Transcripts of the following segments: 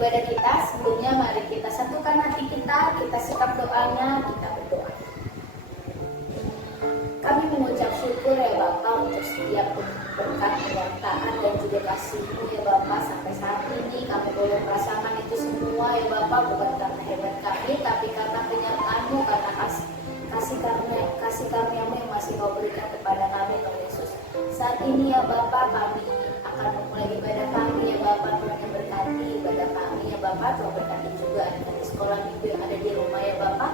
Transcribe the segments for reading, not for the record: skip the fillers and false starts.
ibadah kita. Sebelumnya mari kita satukan hati kita sikap doanya, kita berdoa. Kami mengucap syukur ya Bapa untuk setiap berkat, penyertaan dan juga kasih-Mu ya Bapa. Sampai saat ini kami boleh merasakan itu semua ya Bapa, bukan karena hebat kami, tapi karena penyertaan-Mu, karena kasih karunia-Mu yang masih Kau berikan kepada kami Tuhan Yesus. Saat ini ya Bapa, kami akan memulai ibadah kami ya Bapa. Tuhan yang berkati ibadah kami ya Bapa. Tuhan berkati juga adik-adik sekolah minggu yang ada di rumah ya Bapa.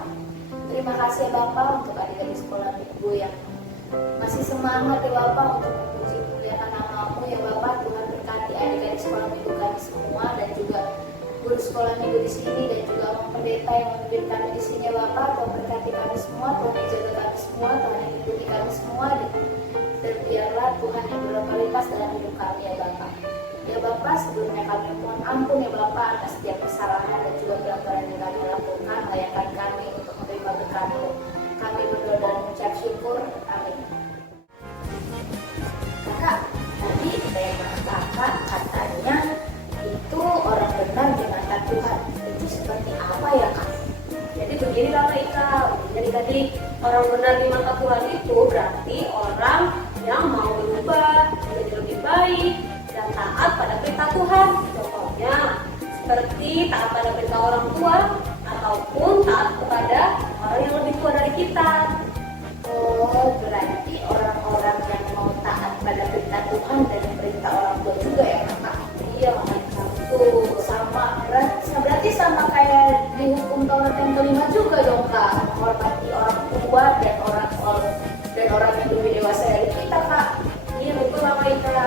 Terima kasih ya Bapa untuk adik-adik sekolah minggu yang masih semangat ya Bapa untuk memuji muliakan nama-Mu ya Bapa. Tuhan berkati adik-adik sekolah minggu kami semua dan juga guru sekolah minggu di sini dan juga orang pendeta yang memimpin kami di sini ya Bapa. Tuhan berkati kami semua, Tuhan yang jaga kami semua, Tuhan yang ikuti kami semua, dan biarlah Tuhan yang berkualitas dalam hidup kami ya Bapa. Ya Bapa, sebelumnya kami mohon ampun ya Bapa atas setiap kesalahan dan juga pelanggaran yang kami lakukan. Layakkan kami untuk menerima berkat-Mu. Kami berdoa dan mengucap syukur. Amin. Kakak, tadi tema kakak katanya itu orang benar di mata Tuhan. Itu seperti apa ya Kak? Jadi begini Kakak Ika. Jadi tadi orang benar di mata Tuhan itu berarti orang yang mau berubah menjadi lebih baik dan taat pada perintah Tuhan. Contohnya seperti taat pada perintah orang tua ataupun taat kepada orang yang lebih tua dari kita. Oh, berarti orang-orang yang mau taat pada perintah Tuhan dan perintah orang tua juga ya Kakak? Iya, macam itu. Berarti sama kayak di hukum Taurat yang kelima juga dong Kak, menghormati orang tua dan orang yang lebih dewasa dari kita Kak. Iya betul Kakak Ika.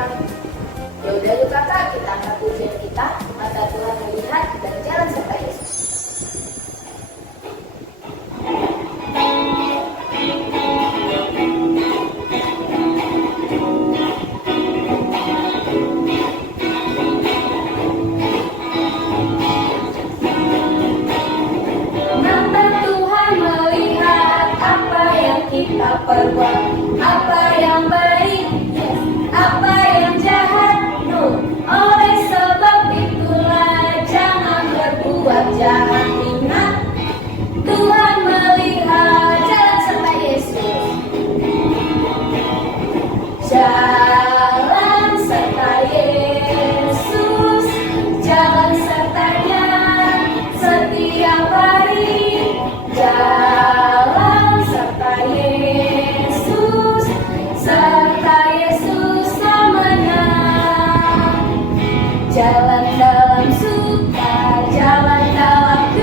Ya udah yuk Kakak, kita angkat pujian kita, mata Tuhan melihat dan jalan serta Yesus. Kita perbuat apa yang baik, yes, apa yang jahat, no. Oleh sebab itulah jangan berbuat jahat. Ingat, Tuhan melihat jalan serta Yesus. Jalan serta Yesus, jalan sertanya setiap hari. Jalan serta Yesus, serta Yesus namanya. Jalan dalam suka, jalan dalam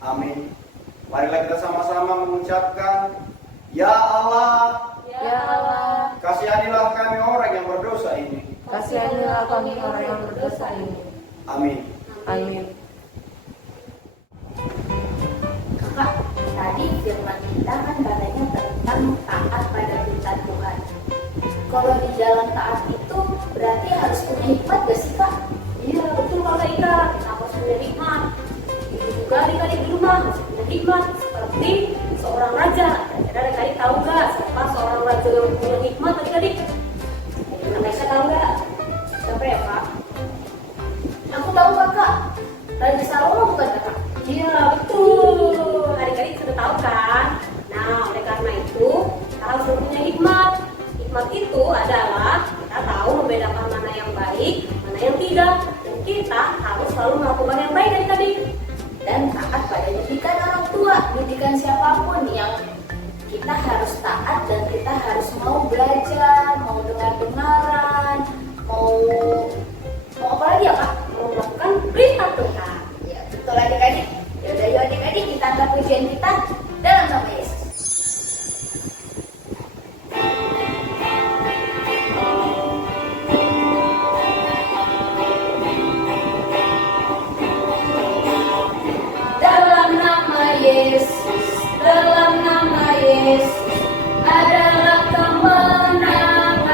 Amin. Marilah kita sama-sama mengucapkan, Ya Allah, Ya Allah, kasihanilah kami orang yang berdosa ini. kasihanilah kami orang yang berdosa ini. Amin. Amin. Kakak, tadi firman kita kan katanya tentang taat pada perintah Tuhan. Kalau di jalan taat itu berarti harus punya hikmat gak sih Kak? Iya betul Kakak Ika, kita harus punya hikmat. Itu juga adik-adik di rumah harus punya hikmat seperti seorang raja. Kira-kira adik-adik tahu nggak siapa seorang raja yang punya hikmat adik-adik? Kakak Ika tahu nggak? Siapa ya Kak? Aku tahu Kakak, Raja Salomo bukan Kakak? Iya betul. Adik-adik sudah tahu kan? Nah oleh karena itu kita harus punya hikmat. Hikmat itu adalah kita tahu membedakan mana yang baik, mana yang tidak. Dan kita harus selalu melakukan yang baik adik-adik. Dan taat pada didikan orang tua, didikan siapapun yang kita harus taat dan kita harus mau belajar, mau dengar-dengaran, mau apa lagi ya Kak? Mau melakukan perintah Tuhan. Ya betul adik-adik. Yaudah yuk adik-adik kita angkat pujian kita dalam nama Yesus. Dalam nama Yesus, dalam nama Yesus adalah kemenangan.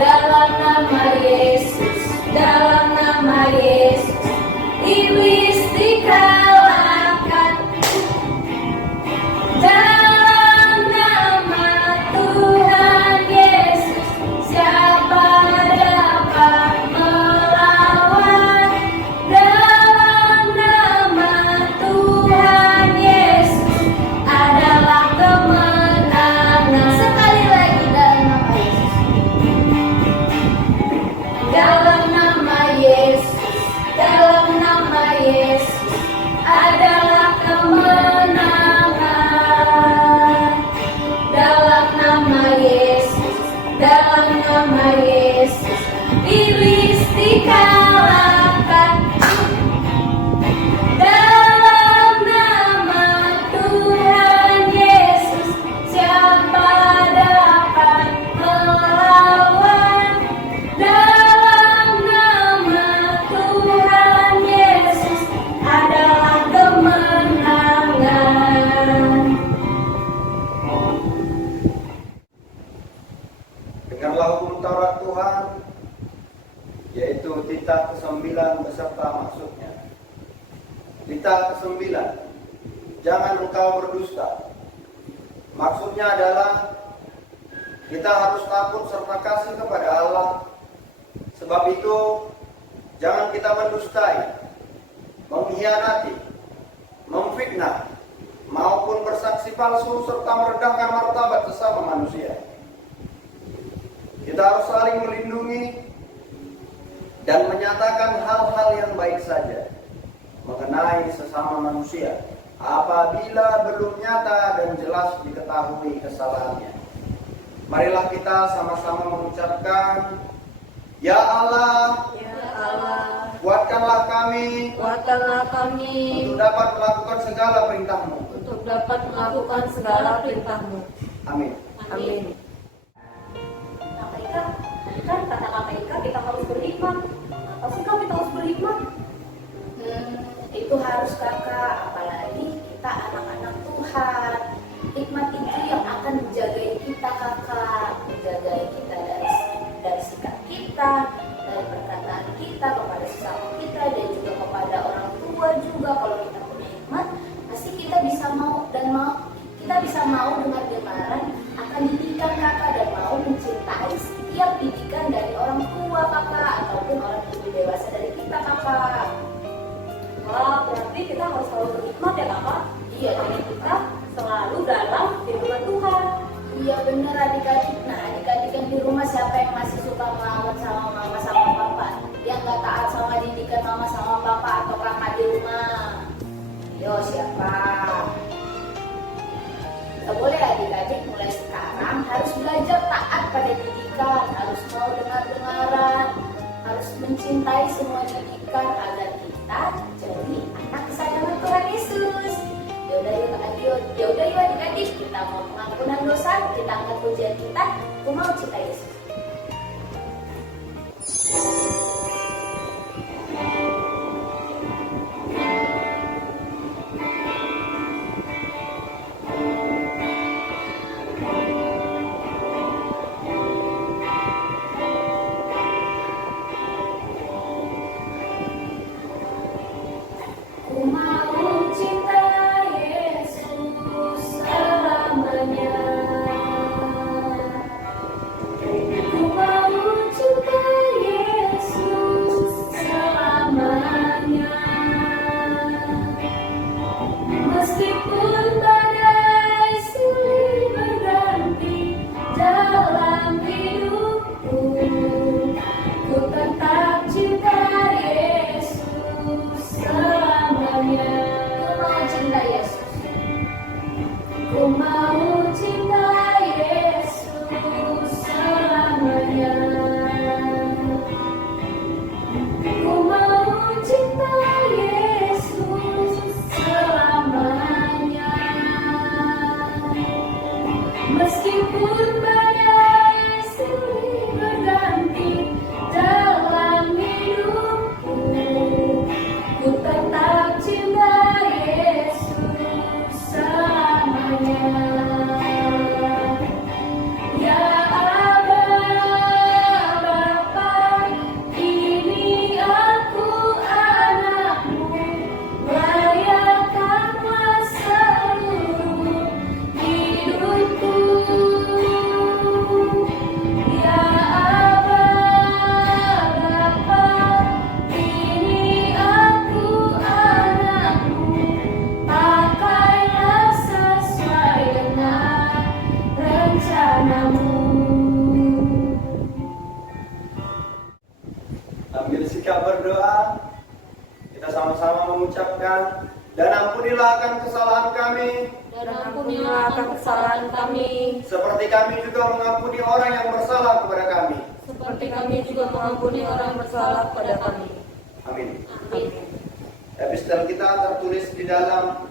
Dalam nama Yesus, dalam nama Yesus iblis dikalahkan. Dalam nama Tuhan Yesus siapa dapat melawan? Dalam nama Tuhan Yesus adalah kemenangan. Sekali lagi dalam nama Yesus, dalam nama Yesus adalah kemenangan. Dalam nama Yesus, dalam nama Yesus iblis dikalahkan. Dalam nama Tuhan Yesus siapa dapat melawan? Dalam nama Tuhan Yesus adalah kemenangan. Dengarlah hukum Taurat Tuhan, yaitu titah ke-9 beserta maksudnya. Titah ke-9, jangan engkau berdusta. Maksudnya adalah kita harus takut serta kasih kepada Allah. Sebab itu jangan kita mendustai, mengkhianati, memfitnah, maupun bersaksi palsu serta merendahkan martabat sesama manusia. Kita harus saling melindungi dan menyatakan hal-hal yang baik saja mengenai sesama manusia apabila belum nyata dan jelas diketahui kesalahannya. Marilah kita sama-sama mengucapkan, Ya Allah, Ya Allah, kuatkanlah kami kuatkanlah kami untuk dapat melakukan segala perintah-Mu. untuk dapat melakukan segala perintah-Mu. Amin. Amin. Kakak Ika, kan kata Kakak Ika kita harus berhikmat. Apa sih Kak kita harus berhikmat? Itu harus Kakak, apalagi kita anak-anak Tuhan. Hikmat itu yang akan menjaga kita Kakak, menjaga kita dari sikap kita, dari perkataan kita kepada sesama kita dan juga kepada orang tua juga. Kalau kita punya hikmat, pasti kita bisa mau dengar-dengaran akan didikan Kakak dan mau mencintai setiap didikan dari orang tua Kakak ataupun orang yang lebih dewasa dari kita Kakak. Wah, berarti kita harus selalu berhikmat ya Kakak? Iya, Karena kita selalu dalam firman Tuhan. Iya bener adik-adik. Nah adik-adik yang di rumah siapa yang masih suka ngelawan sama mama sama papa? Yang gak taat sama didikan mama sama papa atau kakak di rumah? Yo siapa? Gak boleh adik-adik mulai sekarang harus belajar taat pada didikan, harus mau dengar-dengaran, harus mencintai semua didikan agar kita jadi anak Ya udah yuk adik-adik, kita mau pengampunan dosa, kita angkat pujian kita, aku mau cinta Yesus. Ku mau cinta Yesus selamanya. Ku mau cinta Yesus selamanya. Meskipun badai silih berganti dalam hidupku, ku tetap cinta Yesus selamanya. Ku mau cinta Yesus. Ku mau cinta Yesus selamanya. Ku mau cinta Yesus selamanya. Meskipun badai silih berganti dalam hidupku, ku tetap cinta Yesus selamanya. Ya Aba, Bapa, ini aku anakmu, layakkanlah seluruh hidupku. Ya Aba, Bapa, ini aku anakmu, pakailah sesuai dengan rencanamu. Ambil sikap berdoa, kita sama-sama mengucapkan, dan ampunilah akan kesalahan kami, Dan ampunilah akan kesalahan kami, seperti kami juga mengampuni orang yang bersalah kepada kami. seperti kami juga mengampuni orang bersalah kepada kami. Amin. Amin. Epistel kita tertulis di dalam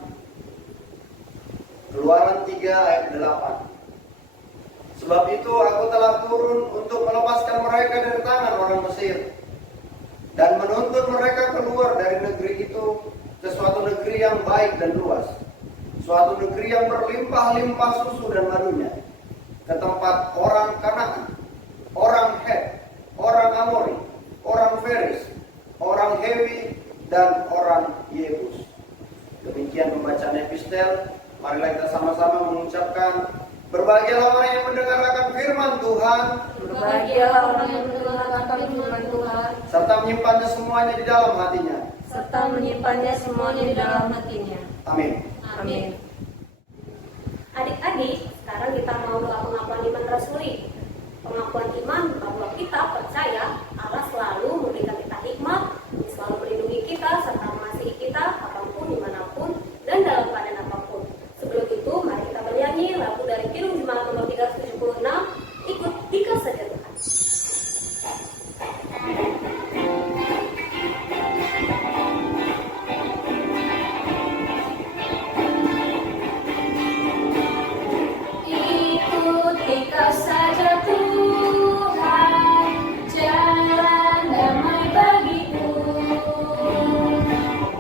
Keluaran 3 ayat 8. Sebab itu aku telah turun untuk melepaskan mereka dari tangan orang Mesir dan menuntun mereka keluar dari negeri itu ke suatu negeri yang baik dan luas, suatu negeri yang berlimpah-limpah susu dan madunya, ke tempat orang Kanaan, orang Het, orang Amori, orang Feris, orang Hewi, dan orang Yebus. Demikian pembacaan epistel. Marilah kita sama-sama mengucapkan, berbahagialah orang yang mendengarkan firman Tuhan, Berbahagialah orang yang mendengarkan firman Tuhan, serta menyimpannya semuanya di dalam hatinya. serta menyimpannya semuanya di dalam hatinya. Amin. Amin. Adik-adik, sekarang kita mau doa pengakuan iman rasuli. Pengakuan iman bahwa kita percaya Allah selalu memberikan kita hikmat, selalu melindungi kita, serta mengasihi kita apapun, dimanapun, dan dalam keadaan apapun. Sebelum itu, mari kita bernyanyi lagu dari Kidung Jemaat nomor 376, ikut Dikau Saja Tuhan. Ikuti Kau saja Tuhan, jalan damai bagiku.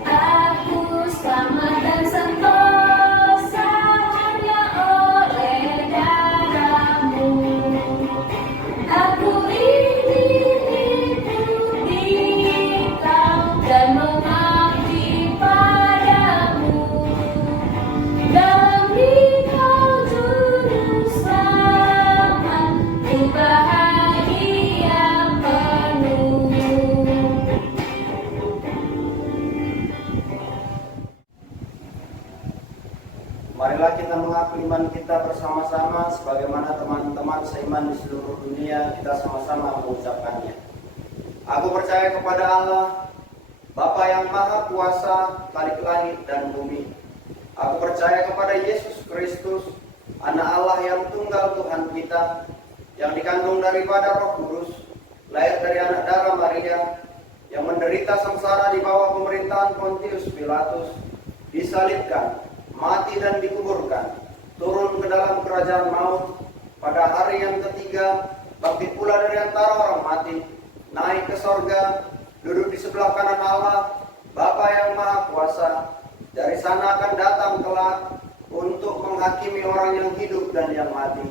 Aku selamat dan sentosa hanya oleh darah-Mu. Aku ingin ikuti Kau dan mengabdi padamu. Dalam Dikau juru selamat, ku bahagia penuh. Marilah kita mengaku iman kita bersama-sama sebagaimana teman-teman seiman di seluruh dunia kita sama-sama mengucapkannya. Aku percaya kepada Allah, Bapa yang Maha Kuasa, Khalik langit dan bumi. Aku percaya kepada Yesus Kristus, Anak Allah yang tunggal Tuhan kita, yang dikandung daripada Roh Kudus, lahir dari anak darah Maria, yang menderita sengsara di bawah pemerintahan Pontius Pilatus, disalibkan, mati dan dikuburkan, turun ke dalam kerajaan maut. Pada hari yang ketiga, bangkit pula dari antara orang mati, naik ke sorga, duduk di sebelah kanan Allah, Bapa yang Maha Kuasa. Dari sana akan datang kelak untuk menghakimi orang yang hidup dan yang mati.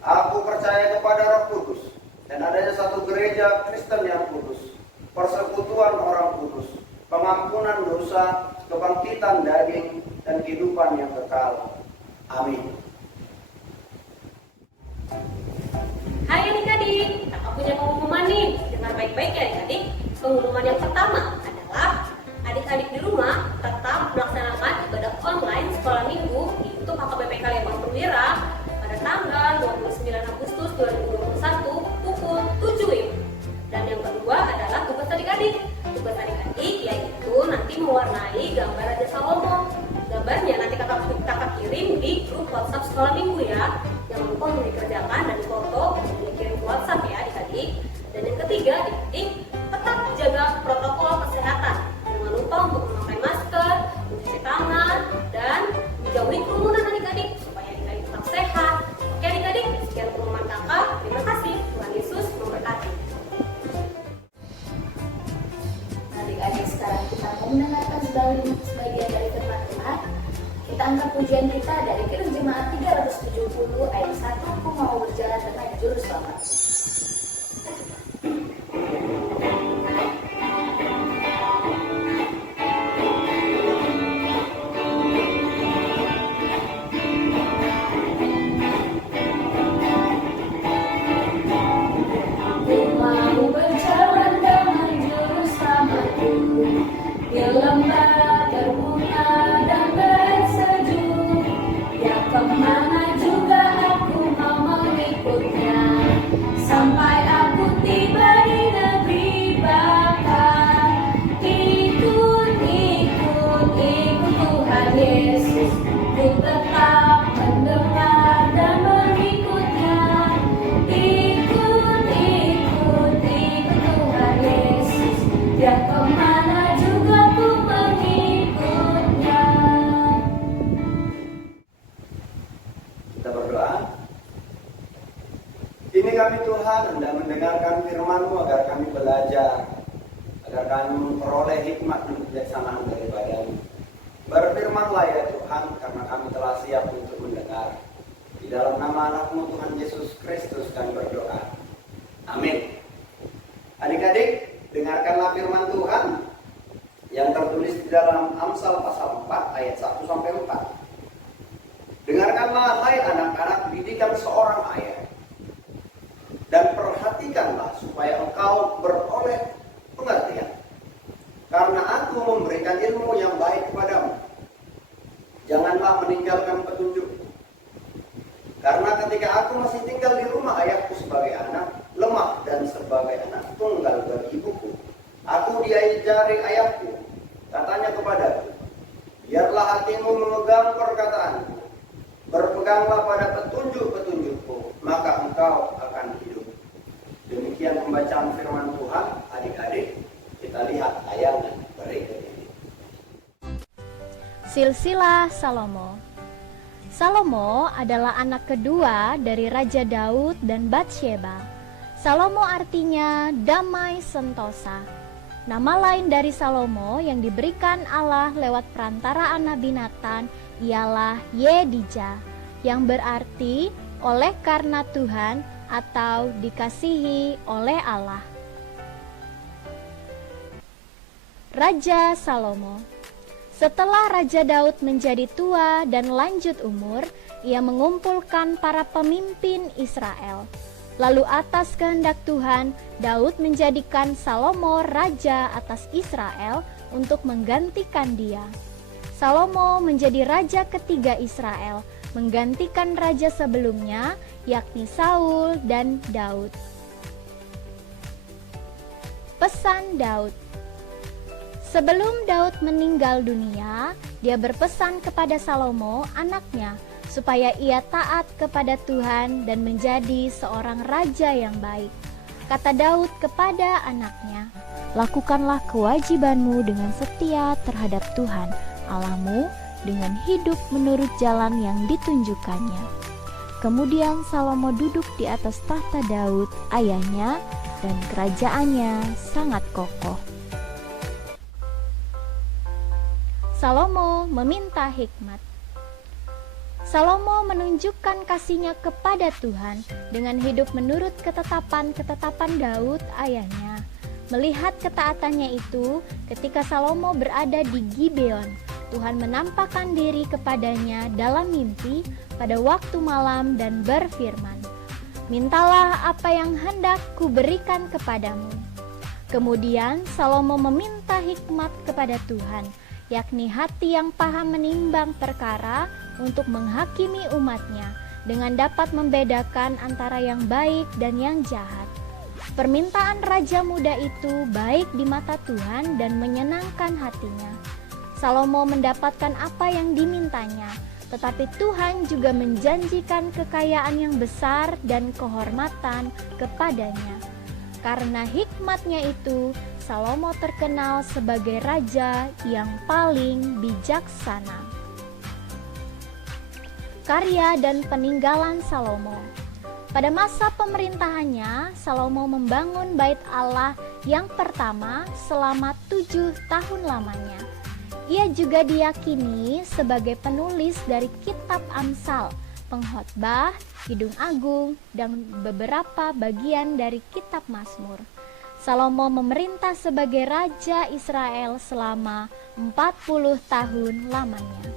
Aku percaya kepada Roh Kudus, dan adanya satu gereja Kristen yang kudus, persekutuan orang kudus, pengampunan dosa, kebangkitan daging, dan kehidupan yang kekal. Amin. Hai adik-adik, kakak punya pengumuman nih. Dengar baik-baik ya adik-adik. Pengumuman yang pertama adalah adik-adik di rumah tetap melaksanakan ibadah online sekolah minggu untuk KKBPK Lembang Perwira pada tanggal 29 Agustus 2021 pukul 7 WIB. Dan yang kedua adalah tugas adik-adik. Tugas adik-adik yaitu nanti mewarnai gambar Raja Salomo. Gambarnya nanti kakak kirim di grup WhatsApp sekolah minggu ya. Jangan lupa untuk dikerjakan dan foto dan dikirim ke WhatsApp ya adik-adik. Dan yang ketiga, adik-adik tetap jaga protokol kesehatan. Jangan lupa untuk memakai masker, mencuci tangan, dan menjauhi kerumunan adik-adik supaya adik-adik tetap sehat. Oke adik-adik, sekian pengumuman kakak. Terima kasih. Tuhan Yesus memberkati. Adik-adik, sekarang kita mau mendengarkan sebagian dari firman Tuhan. Kita angkat pujian kita dari Kitab Jemaat 370 ayat 1. Aku mau berjalan dengan juru selamat. Aku mau berjalan dengan juru selamatku di lembah berbunga dan bersejuk. Ya kemana juga aku mau mengikutnya, sampai aku tiba di negeri bakar. Ikut Tuhan Yesus, ku tetap mendengar dan mengikutnya. Ikut Tuhan Yesus, dia kemana juga ku mengikutnya. Kita berdoa. Kini kami Tuhan hendak mendengarkan firman-Mu agar kami belajar, agar kami memperoleh hikmat dan kebijaksanaan daripada-Mu. Berfirmanlah ya Tuhan, karena kami telah siap untuk mendengar. Di dalam nama anak-Mu Tuhan Yesus Kristus kami berdoa. Amin. Adik-adik, dengarkanlah firman Tuhan yang tertulis di dalam Amsal pasal 4 ayat 1 sampai 4. Dengarkanlah hai anak-anak didikan seorang ayah, dan perhatikanlah supaya engkau beroleh pengertian. Karena aku memberikan ilmu yang baik kepadamu. Janganlah meninggalkan petunjukku. Karena ketika aku masih tinggal di rumah ayahku sebagai anak, lemah dan sebagai anak tunggal bagi ibuku, aku diajari ayahku. Katanya kepadaku, biarlah hatimu memegang perkataanku, berpeganglah pada petunjuk-petunjukku, maka engkau akan hidup. Demikian pembacaan firman Tuhan. Adik-adik, kita lihat tayangan berikut ini. Silsilah Salomo. Salomo adalah anak kedua dari Raja Daud dan Batsheba. Salomo artinya damai sentosa. Nama lain dari Salomo yang diberikan Allah lewat perantaraan Nabi Nathan ialah Yedijah, yang berarti oleh karena Tuhan atau dikasihi oleh Allah. Raja Salomo. Setelah Raja Daud menjadi tua dan lanjut umur, ia mengumpulkan para pemimpin Israel. Lalu atas kehendak Tuhan, Daud menjadikan Salomo raja atas Israel untuk menggantikan dia. Salomo menjadi raja ketiga Israel, menggantikan raja sebelumnya, yakni Saul dan Daud. Pesan Daud. Sebelum Daud meninggal dunia, dia berpesan kepada Salomo, anaknya, supaya ia taat kepada Tuhan dan menjadi seorang raja yang baik. Kata Daud kepada anaknya, lakukanlah kewajibanmu dengan setia terhadap Tuhan, Allahmu, dengan hidup menurut jalan yang ditunjukkannya. Kemudian Salomo duduk di atas tahta Daud ayahnya dan kerajaannya sangat kokoh. Salomo meminta hikmat. Salomo menunjukkan kasihnya kepada Tuhan dengan hidup menurut ketetapan-ketetapan Daud ayahnya. Melihat ketaatannya itu, ketika Salomo berada di Gibeon, Tuhan menampakkan diri kepadanya dalam mimpi pada waktu malam dan berfirman, "Mintalah apa yang hendak kuberikan kepadamu." Kemudian Salomo meminta hikmat kepada Tuhan, yakni hati yang paham menimbang perkara untuk menghakimi umatnya dengan dapat membedakan antara yang baik dan yang jahat. Permintaan raja muda itu baik di mata Tuhan dan menyenangkan hatinya. Salomo mendapatkan apa yang dimintanya, tetapi Tuhan juga menjanjikan kekayaan yang besar dan kehormatan kepadanya. Karena hikmatnya itu, Salomo terkenal sebagai raja yang paling bijaksana. Karya dan peninggalan Salomo. Pada masa pemerintahannya, Salomo membangun bait Allah yang pertama selama 7 tahun lamanya. Ia juga diyakini sebagai penulis dari kitab Amsal, Pengkhotbah, Kidung Agung, dan beberapa bagian dari kitab Mazmur. Salomo memerintah sebagai raja Israel selama 40 tahun lamanya.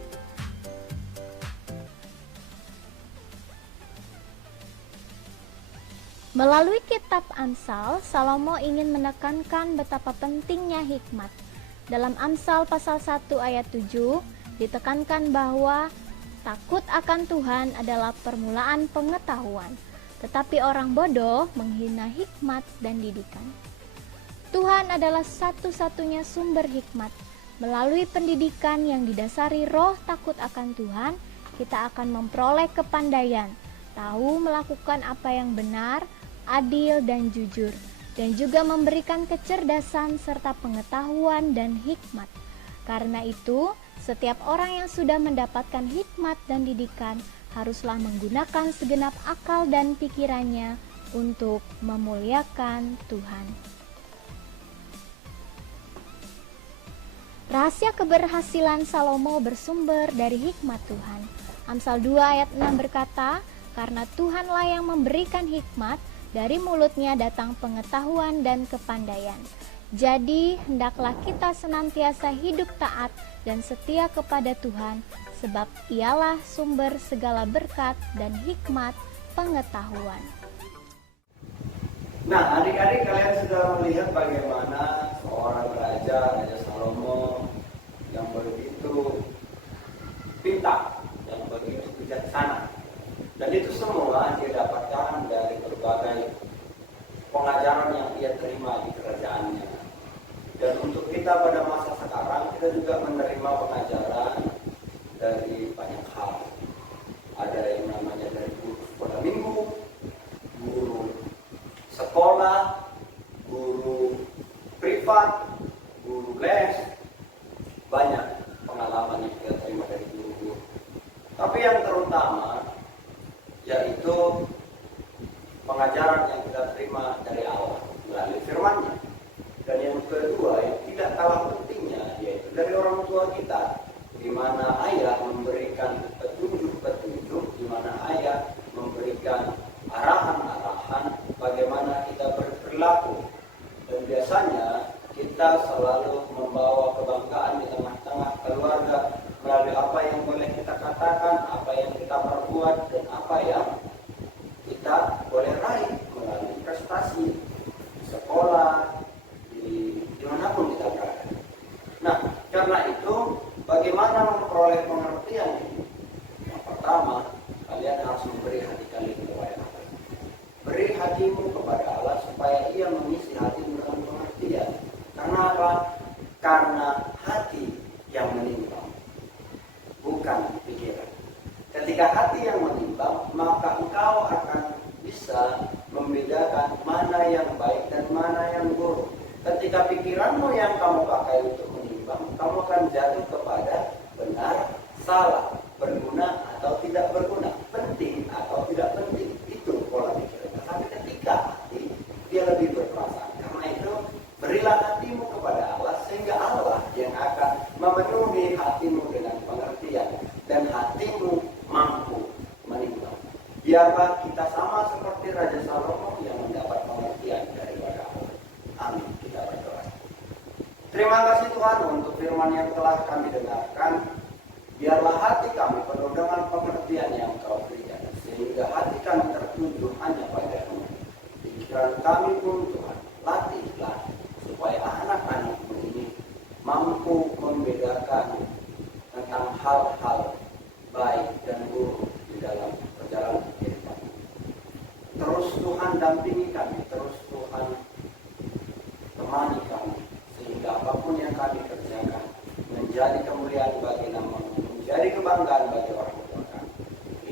Melalui kitab Amsal, Salomo ingin menekankan betapa pentingnya hikmat. Dalam Amsal pasal 1 ayat 7 ditekankan bahwa takut akan Tuhan adalah permulaan pengetahuan, tetapi orang bodoh menghina hikmat dan didikan. Tuhan adalah satu-satunya sumber hikmat. Melalui pendidikan yang didasari roh takut akan Tuhan, kita akan memperoleh kepandaian, tahu melakukan apa yang benar, adil dan jujur, dan juga memberikan kecerdasan serta pengetahuan dan hikmat. Karena itu, setiap orang yang sudah mendapatkan hikmat dan didikan haruslah menggunakan segenap akal dan pikirannya untuk memuliakan Tuhan. Rahasia keberhasilan Salomo bersumber dari hikmat Tuhan. Amsal 2 ayat 6 berkata, "Karena Tuhanlah yang memberikan hikmat, dari mulutnya datang pengetahuan dan kepandaian." Jadi, hendaklah kita senantiasa hidup taat dan setia kepada Tuhan, sebab Ialah sumber segala berkat dan hikmat pengetahuan. Nah, adik-adik, kalian sudah melihat bagaimana seorang Raja Salomo yang begitu pintar, yang begitu bijaksana. Dan itu semua dia dapatkan dari berbagai pengajaran yang ia terima di kerajaannya. Dan untuk kita pada masa sekarang, kita juga menerima pengajaran dari banyak hal. Ada yang namanya dari guru sekolah minggu, guru sekolah, guru privat, guru les. Banyak pengalaman yang kita terima dari guru-guru. Tapi yang terutama yaitu pengajaran yang kita terima dari Allah melalui firman-Nya. Dan yang kedua yang tidak kalah pentingnya yaitu dari orang tua kita, di mana ayah memberikan petunjuk-petunjuk, di mana ayah memberikan arahan-arahan bagaimana kita berperilaku. Dan biasanya kita selalu membawa kebanggaan di tengah-tengah keluarga melalui apa yang boleh kita katakan, apa yang kita perbuat, dan apa yang kita boleh raih melalui prestasi di sekolah, dimanapun kita berada. Nah, karena itu bagaimana memperoleh pengertian ini? Yang pertama, kalian harus memberi hati kalian kepada Allah. Beri hatimu kepada Allah supaya Ia mengisi hatimu dengan pengertian. Karena apa? Karena hati yang menimbang, bukan pikiran. Ketika hati yang menimbang, maka engkau akan bisa membedakan mana yang baik dan mana yang buruk. Ketika pikiranmu yang kamu pakai untuk menimbang, kamu akan jatuh kepada benar salah, berguna atau tidak berguna, penting atau tidak penting, itu pola pikirnya. Tapi ketika hati dia lebih berperasaan, karena itu berilah hatimu kepada Allah sehingga Allah yang akan memenuhi hatimu dengan pengertian dan hatimu mampu menimbang. Biarlah kita sama seperti Raja Salomo yang mendapat pengertian daripada Allah. Amin. Kita berdoa. Terima kasih Tuhan untuk firman yang telah kami dengarkan. Biarlah hati kami penuh dengan pengertian yang Kau berikan, sehingga hati kami tertuju hanya padamu. Pikiran kami pun Tuhan, latihlah supaya anak-anak-Mu ini mampu membedakan tentang hal-hal baik dan buruk di dalam perjalanan kehidupan. Terus Tuhan dampingi kami, terus Tuhan temani kami, sehingga apapun yang kami kerjakan menjadi kemuliaan bagi nama-Mu, menjadi kebanggaan bagi orang tua kami.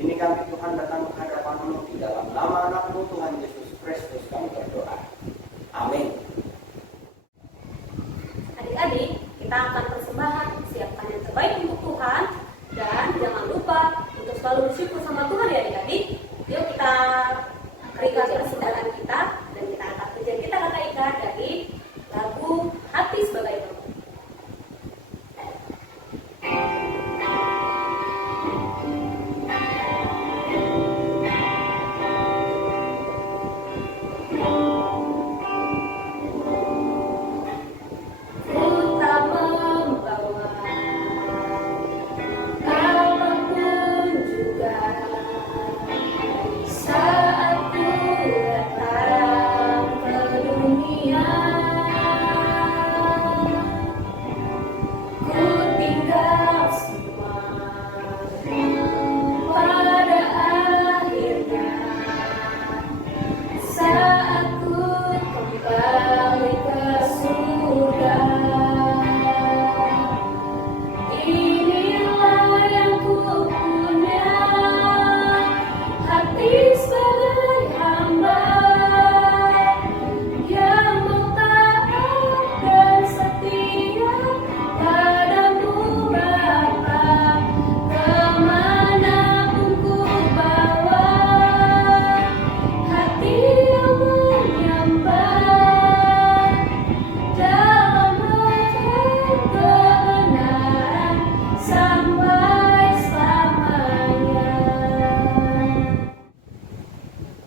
Ini kami Tuhan datang menghadapan-Mu di dalam nama anak-Mu Tuhan Yesus Kristus kami berdoa. Amin. Adik-adik, kita akan persembahan, siapkan yang terbaik untuk Tuhan, dan jangan lupa untuk selalu bersyukur sama Tuhan ya adik-adik. Yuk kita keringkan persembahan kita, dan kita angkat pujian kita kata Ika dari lagu Hati Sebagai Roh.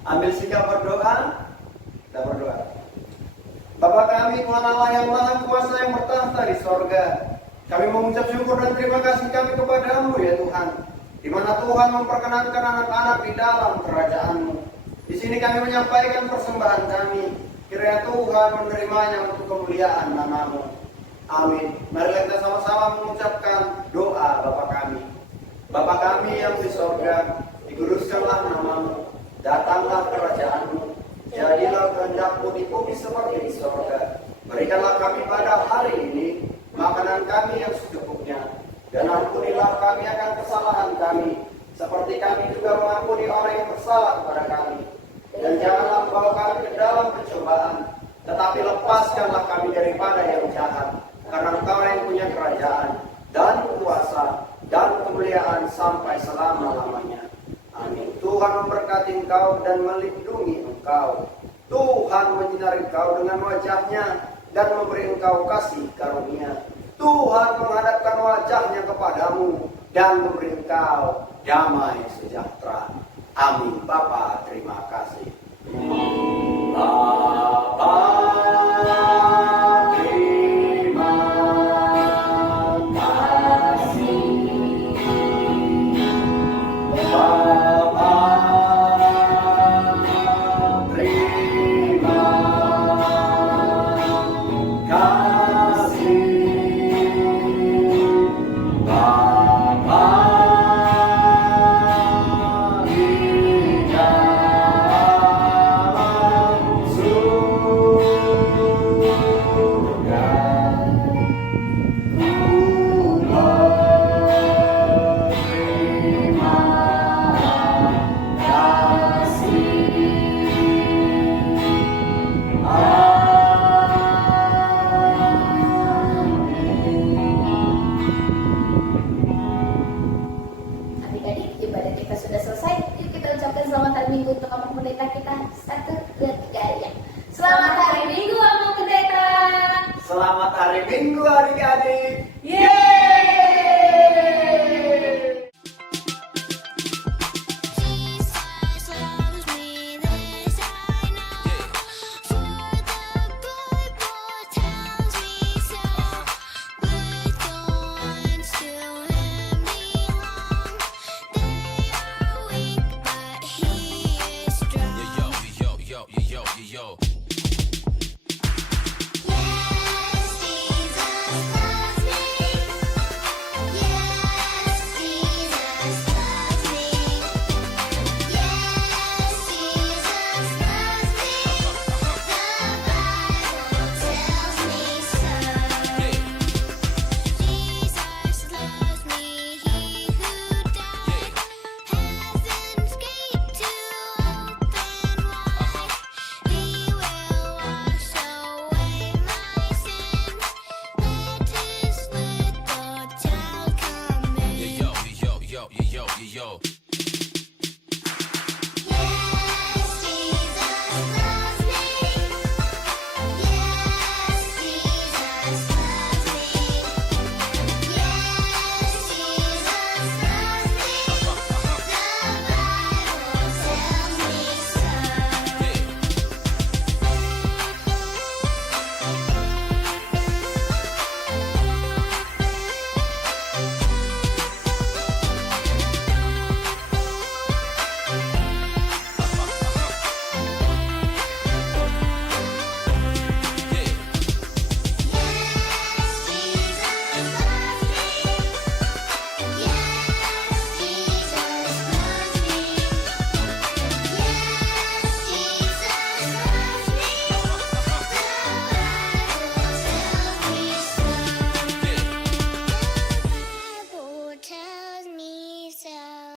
Ambil sikap berdoa. Kita berdoa. Bapa kami, Tuhan Allah yang Maha Kuasa yang bertahta di sorga, kami mengucap syukur dan terima kasih kami kepadamu ya Tuhan, di mana Tuhan memperkenankan anak-anak di dalam kerajaan-Mu. Di sini kami menyampaikan persembahan kami, kiranya Tuhan menerimanya untuk kemuliaan nama-Mu. Amin. Mari kita sama-sama mengucapkan doa Bapa kami. Bapa kami yang di sorga, dikuduskanlah nama-Mu. Datanglah kerajaan-Mu, jadilah kehendak-Mu di bumi seperti di sorga. Berikanlah kami pada hari ini makanan kami yang secukupnya, dan ampunilah kami akan kesalahan kami, seperti kami juga mengampuni orang yang bersalah kepada kami. Dan janganlah membawa kami ke dalam pencobaan, tetapi lepaskanlah kami daripada yang jahat, karena Engkau yang punya kerajaan, dan kuasa, dan kemuliaan sampai selama-lamanya. Amin. Tuhan memberkati engkau dan melindungi engkau. Tuhan menyinari engkau dengan wajahnya dan memberi engkau kasih karunia. Tuhan menghadapkan wajahnya kepadamu dan memberi engkau damai sejahtera. Amin. Bapa